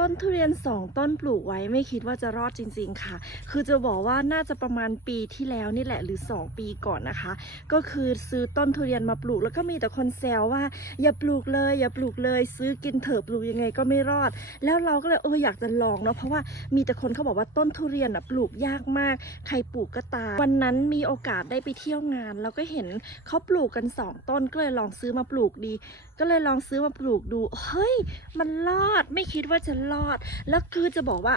ต้นทุเรียนสองต้นปลูกไว้ไม่คิดว่าจะรอดจริง ๆค่ะ คือจะบอกว่าน่าจะประมาณปีที่แล้วนี่แหละหรือ 2 ปีก่อนนะคะ ก็คือซื้อต้นทุเรียนมาปลูกแล้วก็มีแต่คนแซวว่า อย่าปลูกเลย อย่าปลูกเลย ซื้อกินเถอะปลูกยังไงก็ไม่รอด แล้วเราก็เลยเอออยากจะลองเนาะเพราะว่ามีแต่คนเขาบอกว่าต้นทุเรียนอะปลูกยากมาก ใครปลูกก็ตายวันนั้นมีโอกาสได้ไปเที่ยวงาน แล้วก็เห็นเขาปลูกกันสองต้นก็เลยลองซื้อมาปลูกดีก็เลยลองซื้อมาปลูกดู เฮ้ย มันรอดไม่คิดว่าจะรอด แล้วคือจะบอกว่า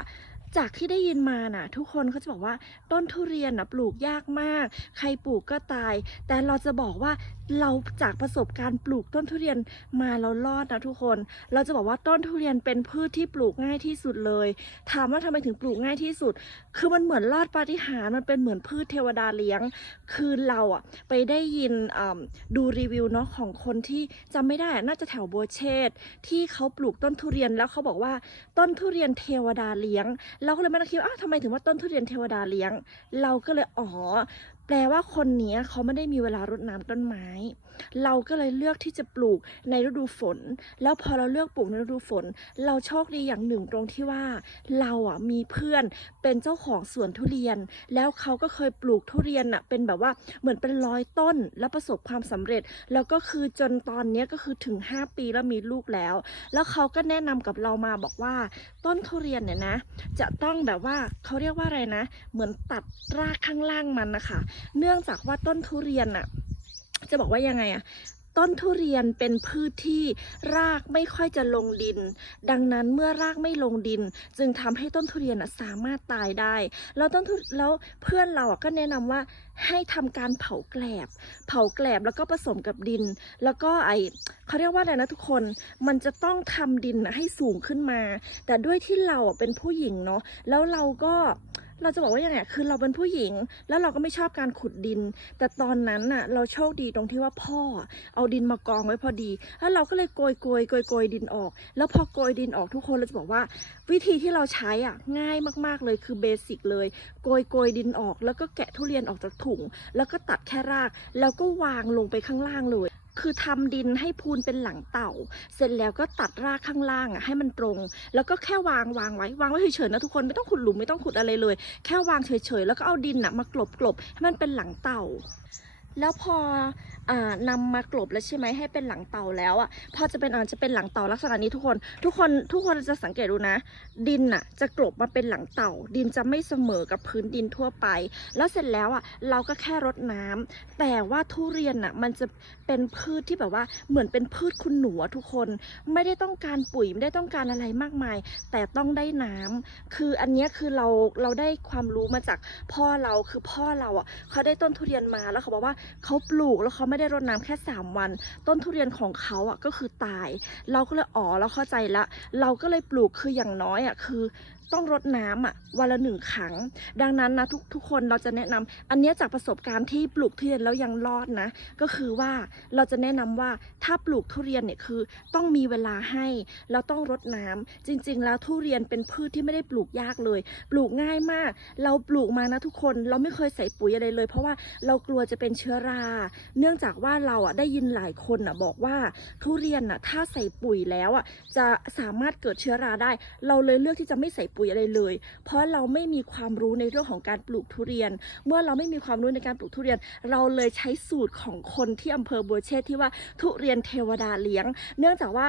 จากที่ได้ยินมาน่ะ ทุกคนเขาจะบอกว่าต้นทุเรียนน่ะปลูกยากมาก ใครปลูกก็ตาย แต่เราจะบอกว่าเราจากประสบการณ์ปลูกต้นทุเรียนมาเรารอดนะทุกคน เราจะบอกว่าต้นทุเรียนเป็นพืชที่ปลูกง่ายที่สุดเลย ถามว่าทำไมถึงปลูกง่ายที่สุด คือมันเหมือนรอดปาฏิหาริย์มันเป็นเหมือนพืชเทวดาเลี้ยง คือเราอะไปได้ยินดูรีวิวเนาะของคนที่จำไม่ได้น่าจะแถวโบเชตที่เขาปลูกต้นทุเรียนแล้วเขาบอกว่าต้นทุเรียนเทวดาเลี้ยงเราก็เลยมาคิดว่าทำไมถึงว่าต้นทุเรียนเทวดาเลี้ยง เราก็เลยอ๋อ แปลว่าคนนี้เขาไม่ได้มีเวลารดน้ำต้นไม้ เราก็เลยเลือกที่จะปลูกในฤดูฝน แล้วพอเราเลือกปลูกในฤดูฝน เราโชคดีอย่างหนึ่งตรงที่ว่า เราอะมีเพื่อนเป็นเจ้าของสวนทุเรียน แล้วเขาก็เคยปลูกทุเรียนอะเป็นแบบว่าเหมือนเป็นร้อยต้น แล้วประสบความสำเร็จ แล้วก็คือจนตอนนี้ก็คือถึง 5 ปีแล้วมีลูกแล้ว แล้วเขาก็แนะนำกับเรามาบอกว่า ต้นทุเรียนเนี่ยนะ จะต้องแบบว่าเขาเรียกว่าอะไรนะ เหมือนตัดรากข้างล่างมันนะคะเนื่องจากว่าต้นทุเรียนอะจะบอกว่ายังไงอะต้นทุเรียนเป็นพืชที่รากไม่ค่อยจะลงดิน ดังนั้นเมื่อรากไม่ลงดิน จึงทำให้ต้นทุเรียนอะสามารถตายได้ แล้วต้นทุแล้วเพื่อนเราอะก็แนะนำว่า ให้ทำการเผาแกลบ เผาแกลบแล้วก็ผสมกับดิน แล้วก็ไอเขาเรียกว่าอะไรนะทุกคน มันจะต้องทำดินให้สูงขึ้นมา แต่ด้วยที่เราเป็นผู้หญิงเนาะ แล้วเราก็เราจะบอกว่าอยังไงคือเราเป็นผู้หญิง แล้วเราก็ไม่ชอบการขุดดิน แต่ตอนนั้นน่ะ เราโชคดีตรงที่ว่าพ่อ เอาดินมากองไว้พอดี แล้วเราก็เลยโกยโกยโกยโกยดินออก แล้วพอโกยดินออกทุกคนเราจะบอกว่า วิธีที่เราใช้อะง่ายมากๆเลยคือเบสิกเลย โกยโกยดินออก แล้วก็แกะทุเรียนออกจากถุง แล้วก็ตัดแค่ราก แล้วก็วางลงไปข้างล่างเลยคือทำดินให้พูนเป็นหลังเต่า เสร็จแล้วก็ตัดรากข้างล่างอะให้มันตรง แล้วก็แค่วางวางไว้วางไว้เฉยๆนะทุกคนไม่ต้องขุดหลุมไม่ต้องขุดอะไรเลย แค่วางเฉยๆแล้วก็เอาดินอะมากลบกลบๆให้มันเป็นหลังเต่า แล้วพอานำมากลบแล้วใช่ไหมให้เป็นหลังเต่าแล้วอะพอจะเป็นอ่าจะเป็นหลังเต่าลักษณะนี้ทุกคน ทุกคนทุกคนจะสังเกตดูนะ ดินอะจะกลบมาเป็นหลังเต่าดินจะไม่เสมอกับพื้นดินทั่วไป แล้วเสร็จแล้วอะเราก็แค่รดน้ำแต่ว่าทุเรียนอะมันจะเป็นพืชที่แบบว่าเหมือนเป็นพืชคุณหนูทุกคนไม่ได้ต้องการปุ๋ยไม่ได้ต้องการอะไรมากมาย แต่ต้องได้น้ำคืออันนี้คือเราเราได้ความรู้มาจากพ่อเราคือพ่อเราอะเขาได้ต้นทุเรียนมาแล้วเขาบอกว่าเขาปลูกแล้วเขาไม่ได้รดน้ำแค่ 3 วัน ต้นทุเรียนของเขาอะก็คือตาย เราก็เลยอ๋อเราเข้าใจละ เราก็เลยปลูกคืออย่างน้อยอะคือ ต้องรดน้ำอะวันละหนึ่งครั้ง ดังนั้นนะทุกทุกคนเราจะแนะนำอันนี้จากประสบการณ์ที่ปลูกทุเรียนแล้วยังรอดนะ ก็คือว่าเราจะแนะนำว่าถ้าปลูกทุเรียนเนี่ยคือต้องมีเวลาให้เราต้องรดน้ำจริง ๆ แล้วทุเรียนเป็นพืชที่ไม่ได้ปลูกยากเลย ปลูกง่ายมาก เราปลูกมานะทุกคนเราไม่เคยใส่ปุ๋ยอะไรเลย เพราะว่าเรากลัวจะเป็นเชื้อรา เนื่องจากว่าเราอะได้ยินหลายคนอะบอกว่าทุเรียนอะถ้าใส่ปุ๋ยแล้วอะจะสามารถเกิดเชื้อราได้ เราเลยเลือกที่จะไม่ใส่ปุ๋ยอะไรเลย เพราะเราไม่มีความรู้ในเรื่องของการปลูกทุเรียน เมื่อเราไม่มีความรู้ในการปลูกทุเรียน เราเลยใช้สูตรของคนที่อำเภอบัวเชษที่ว่าทุเรียนเทวดาเลี้ยง เนื่องจากว่า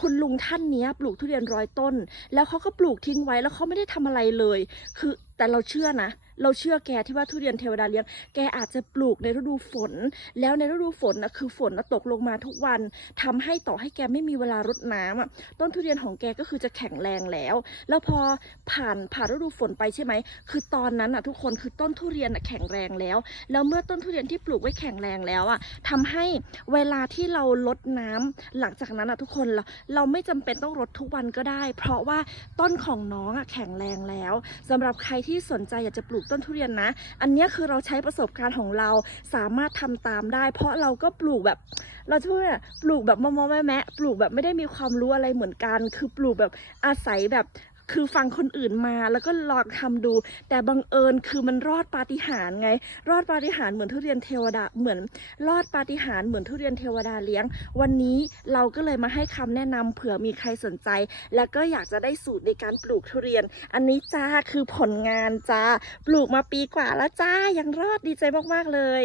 คุณลุงท่านนี้ปลูกทุเรียนร้อยต้น แล้วเขาก็ปลูกทิ้งไว้แล้วเขาไม่ได้ทำอะไรเลย คือ แต่เราเชื่อนะ เราเชื่อแกที่ว่าทุเรียนเทวดาเลี้ยง แกอาจจะปลูกในฤดูฝน แล้วในฤดูฝนนะคือฝนนะตกลงมาทุกวันทำให้ต่อให้แกไม่มีเวลารดน้ำอะต้นทุเรียนของแกก็คือจะแข็งแรงแล้ว แล้วพอผ่านผ่านฤดูฝนไปใช่ไหม คือตอนนั้นอะทุกคนคือต้นทุเรียนอะแข็งแรงแล้ว แล้วเมื่อต้นทุเรียนที่ปลูกไว้แข็งแรงแล้วอะทำให้เวลาที่เราลดน้ำหลังจากนั้นอะทุกคนเราเราไม่จำเป็นต้องรดทุกวันก็ได้ เพราะว่าต้นของน้องอะแข็งแรงแล้วสำหรับใครที่ที่สนใจอยากจะปลูกต้นทุเรียนนะ อันนี้คือเราใช้ประสบการณ์ของเราสามารถทำตามได้ เพราะเราก็ปลูกแบบ เราจะพูดว่าปลูกแบบมอมอแม่แม่ปลูกแบบไม่ได้มีความรู้อะไรเหมือนกัน คือปลูกแบบอาศัยแบบ คือฟังคนอื่นมาแล้วก็ลองทำดู แต่บังเอิญคือมันรอดปาฏิหาริย์ไง รอดปาฏิหาริย์เหมือนทุเรียนเทวดาเหมือนรอดปาฏิหาริย์เหมือนทุเรียนเทวดาเลี้ยง วันนี้เราก็เลยมาให้คำแนะนำเผื่อมีใครสนใจ แล้วก็อยากจะได้สูตรในการปลูกทุเรียน อันนี้จ้าคือผลงานจ้าปลูกมาปีกว่าแล้วจ้ายังรอดดีใจมากๆเลย